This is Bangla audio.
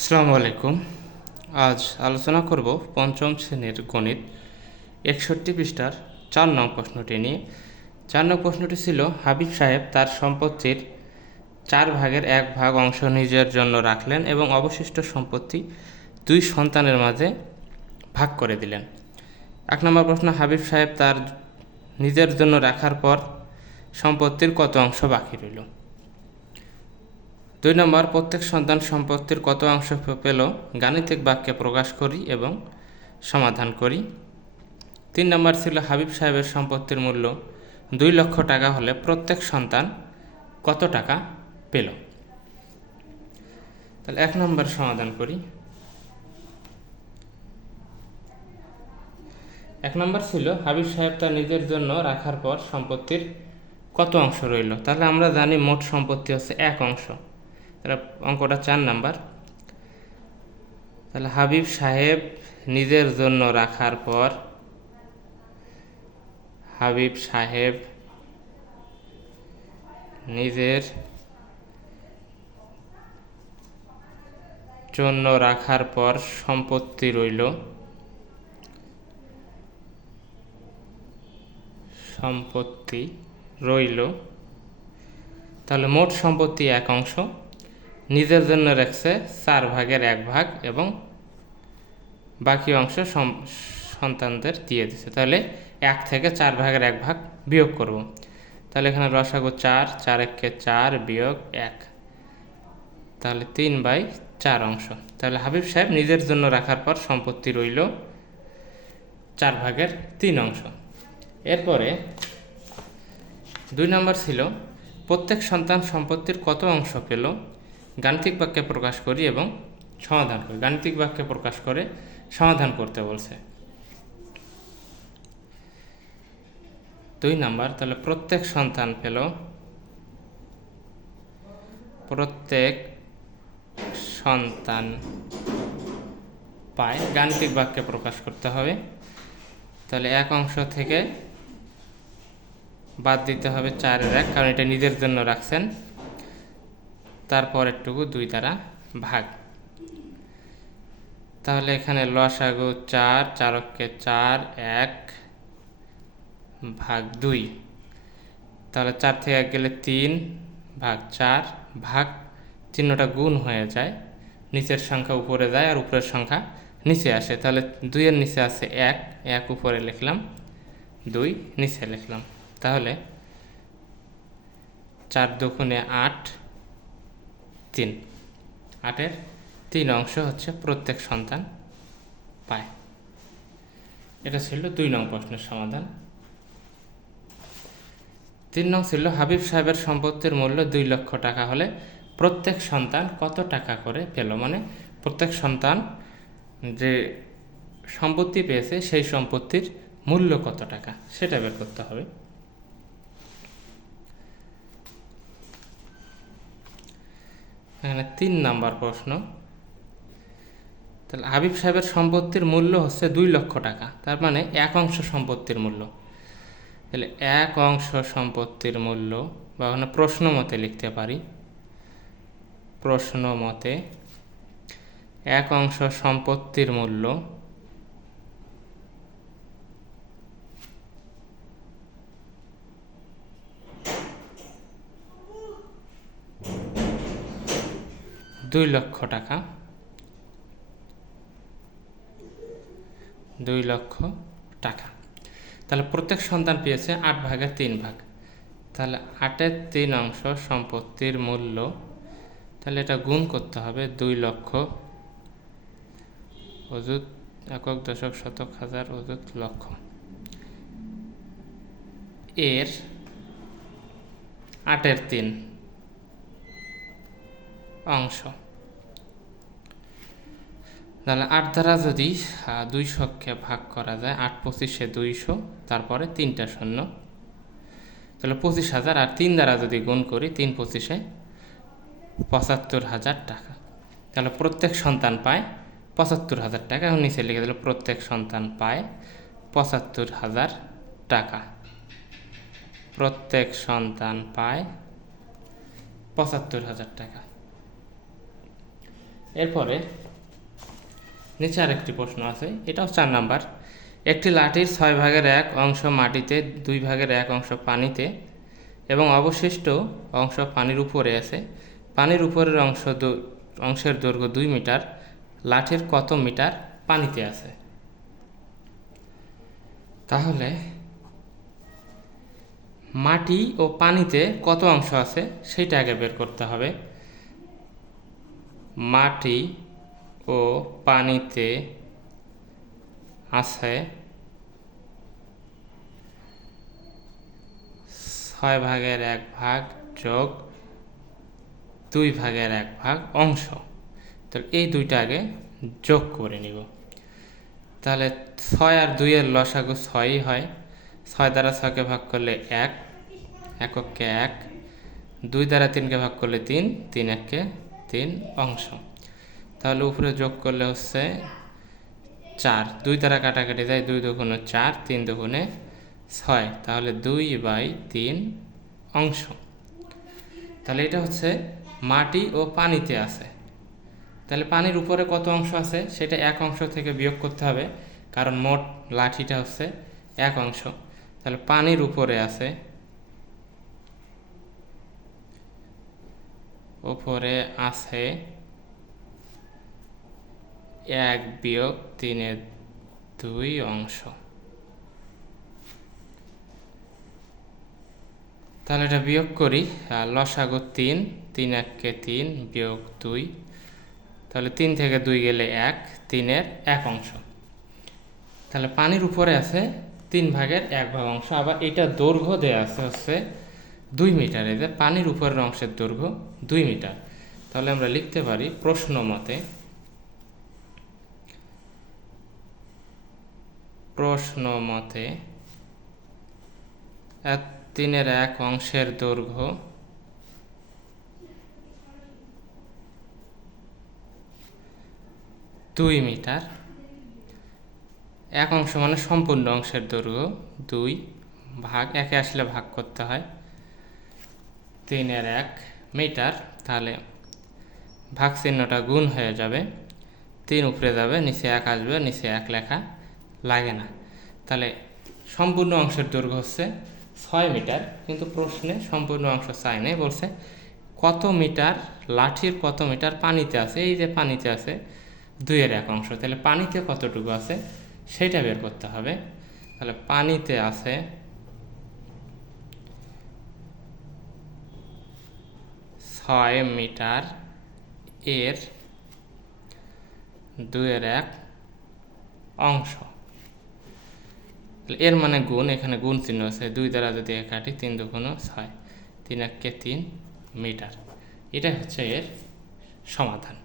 আসসালামু আলাইকুম। আজ আলোচনা করব পঞ্চম শ্রেণির গণিত একষট্টি পৃষ্ঠার চার নং প্রশ্নটি নিয়ে। চার নং প্রশ্নটি ছিল, হাবিব সাহেব তার সম্পত্তির চার ভাগের এক ভাগ অংশ নিজের জন্য রাখলেন এবং অবশিষ্ট সম্পত্তি দুই সন্তানের মাঝে ভাগ করে দিলেন। এক নম্বর প্রশ্ন, হাবিব সাহেব তার নিজের জন্য রাখার পর সম্পত্তির কত অংশ বাকি রইল? দুই নম্বর, প্রত্যেক সন্তান সম্পত্তির কত অংশ পেল, গাণিতিক বাক্যে প্রকাশ করি এবং সমাধান করি। তিন নম্বর ছিল হাবিব সাহেবের সম্পত্তির মূল্য, দুই লক্ষ টাকা হলে প্রত্যেক সন্তান কত টাকা পেল? তাহলে এক নম্বর সমাধান করি। এক নম্বর ছিল হাবিব সাহেব তার নিজের জন্য রাখার পর সম্পত্তির কত অংশ রইল? তাহলে আমরা জানি মোট সম্পত্তি হচ্ছে এক অংশ। অঙ্কটা চার নাম্বার। তাহলে হাবিব সাহেব নিজের জন্য রাখার পর হাবিব সাহেব নিজের জন্য রাখার পর সম্পত্তি রইল। সম্পত্তি রইল। তাহলে মোট সম্পত্তি এক অংশ। নিজের জন্য রাখছে চার ভাগের এক ভাগ এবং বাকি অংশ সন্তানদের দিয়ে দিছে। তাহলে এক থেকে চার ভাগের এক ভাগ বিয়োগ করব। তাহলে এখানে রসাগো চার চার এককে চার বিয়োগ এক। তাহলে তিন বাই চার অংশ। তাহলে হাবিব সাহেব নিজের জন্য রাখার পর সম্পত্তি রইল চার ভাগের তিন অংশ। এরপরে দুই নম্বর ছিল, প্রত্যেক সন্তান সম্পত্তির কত অংশ পেল? গাণিতিক বাক্যে প্রকাশ করি এবং সমাধান করি। গাণিতিক বাক্যে প্রকাশ করে সমাধান করতে বলছে। দুই নাম্বার, তাহলে প্রত্যেক সন্তান পেল। প্রত্যেক সন্তান পায়। গাণিতিক বাক্যে প্রকাশ করতে হবে। তাহলে এক অংশ থেকে বাদ দিতে হবে চারের এক, কারণ এটা নিজের জন্য রাখছেন। তারপরেরটুকু দুই দ্বারা ভাগ। তাহলে এখানে লসাগু চার, চারককে চার, এক, ভাগ দুই। তাহলে চার থেকে এক গেলে তিন, ভাগ চার, ভাগ, চিহ্নটা গুণ হয়ে যায়, নিচের সংখ্যা উপরে যায় আর উপরের সংখ্যা নিচে আসে। তাহলে দুইয়ের নিচে আছে এক এক উপরে লিখলাম দুই, নিচে লিখলাম। তাহলে চার দুগুণে আট তিন। আটের তিন অংশ হচ্ছে প্রত্যেক সন্তান পায়। এটা ছিল দুই নং প্রশ্নের সমাধান। তিন নং ছিল হাবিব সাহেবের সম্পত্তির মূল্য দুই লক্ষ টাকা হলে প্রত্যেক সন্তান কত টাকা করে পেল? মানে প্রত্যেক সন্তান যে সম্পত্তি পেয়েছে সেই সম্পত্তির মূল্য কত টাকা? সেটা বের করতে হবে। এখানে তিন নাম্বার প্রশ্ন। তাহলে হাবিব সাহেবের সম্পত্তির মূল্য হচ্ছে দুই লক্ষ টাকা, তার মানে এক অংশ সম্পত্তির মূল্য। তাহলে এক অংশ সম্পত্তির মূল্য, বা ওখানে প্রশ্ন মতে লিখতে পারি। প্রশ্ন মতে এক অংশ সম্পত্তির মূল্য দুই লক্ষ টাকা। দুই লক্ষ টাকা। তাহলে প্রত্যেক সন্তান পেয়েছে আট ভাগের তিন ভাগ। তাহলে আটের তিন অংশ সম্পত্তির মূল্য। তাহলে এটা গুণ করতে হবে দুই লক্ষ। অযুত একক দশক শতক হাজার অযুত লক্ষ। এর আটের তিন। অংশ। তাহলে আট দ্বারা যদি দুইশোকে ভাগ করা যায়, আট পঁচিশে দুইশো, তারপরে তিনটা শূন্য। তাহলে পঁচিশ হাজার আর তিন দ্বারা যদি গুণ করি, তিন পঁচিশে পঁচাত্তর হাজার টাকা। তাহলে প্রত্যেক সন্তান পায় পঁচাত্তর হাজার টাকা। এখন নিচে লিখে দিল, প্রত্যেক সন্তান পায় পঁচাত্তর হাজার টাকা। প্রত্যেক সন্তান পায় পঁচাত্তর হাজার টাকা। এরপরে নিচে আরেকটি প্রশ্ন আছে, এটাও চার নাম্বার। একটি লাঠির ছয় ভাগের এক অংশ মাটিতে, দুই ভাগের এক অংশ পানিতে এবং অবশিষ্ট অংশ পানির উপরে আছে। পানির উপরের অংশ অংশের দৈর্ঘ্য দুই মিটার, লাঠির কত মিটার পানিতে আছে? তাহলে মাটি ও পানিতে কত অংশ আছে সেটা আগে বের করতে হবে। মাটি ও পানিতে আছে ছয় ভাগের এক ভাগ যোগ দুই ভাগের এক ভাগ অংশ। তো এই দুইটা আগে যোগ করে নিব। তাহলে ছয় আর দুইয়ের লসাগু ছয়ই হয়। ছয় দ্বারা ছয়কে ভাগ করলে এক, এককে এক। দুই দ্বারা তিনকে ভাগ করলে তিন তিন এককে তিন অংশ। তাহলে উপরে যোগ করলে হচ্ছে চার। দুই দ্বারা কাটাকাটি যায়, দুই দুগুণে চার, তিন দুগুণে ছয়। তাহলে দুই বাই তিন অংশ। তাহলে এটা হচ্ছে মাটি ও পানিতে আছে। তাহলে পানির উপরে কত অংশ আছে? সেটা এক অংশ থেকে বিয়োগ করতে হবে, কারণ মোট লাঠিটা হচ্ছে এক অংশ। তাহলে পানির উপরে আছে উপরে আছে এক বিয়োগ তিনের দুই অংশ। তাহলে এটা বিয়োগ করি লসাগু তিন তিন এককে তিন বিয়োগ দুই। তাহলে তিন থেকে দুই গেলে এক, তিনের এক অংশ। তাহলে পানির উপরে আছে তিন ভাগের এক ভাগ অংশ। আবার এটা দৈর্ঘ্য দেওয়া আছে হচ্ছে দুই মিটার, এই যে পানির উপরের অংশের দৈর্ঘ্য দুই মিটার। তাহলে আমরা লিখতে পারি প্রশ্ন মতে প্রশ্ন মতে এক তিনের এক অংশের দৈর্ঘ্য দুই মিটার। এক অংশ মানে সম্পূর্ণ অংশের দৈর্ঘ্য দুই ভাগ, একে আসলে ভাগ করতে হয়। তিনের এক মিটার, তাহলে ভাগ চিহ্নটা গুণ হয়ে যাবে। তিন উপরে যাবে, নিচে এক আসবে, নিচে এক লেখা লাগে না। তাহলে সম্পূর্ণ অংশের দৈর্ঘ্য হচ্ছে ছয় মিটার, কিন্তু প্রশ্নে সম্পূর্ণ অংশ চাই নাই, বলছে কত মিটার, লাঠির কত মিটার পানিতে আছে? এই যে পানিতে আছে, দুইয়ের এক অংশ। তাহলে পানিতে কতটুকু আছে? সেটা বের করতে হবে। তাহলে পানিতে আছে ছয় মিটার এর দুয়ের এক অংশ। এর মানে গুণ, এখানে গুণ চিহ্ন আছে। দুই দ্বারা যদি এক কাটি, তিন দুগুণ ছয়। তিন এককে তিন মিটার। এটা হচ্ছে এর সমাধান।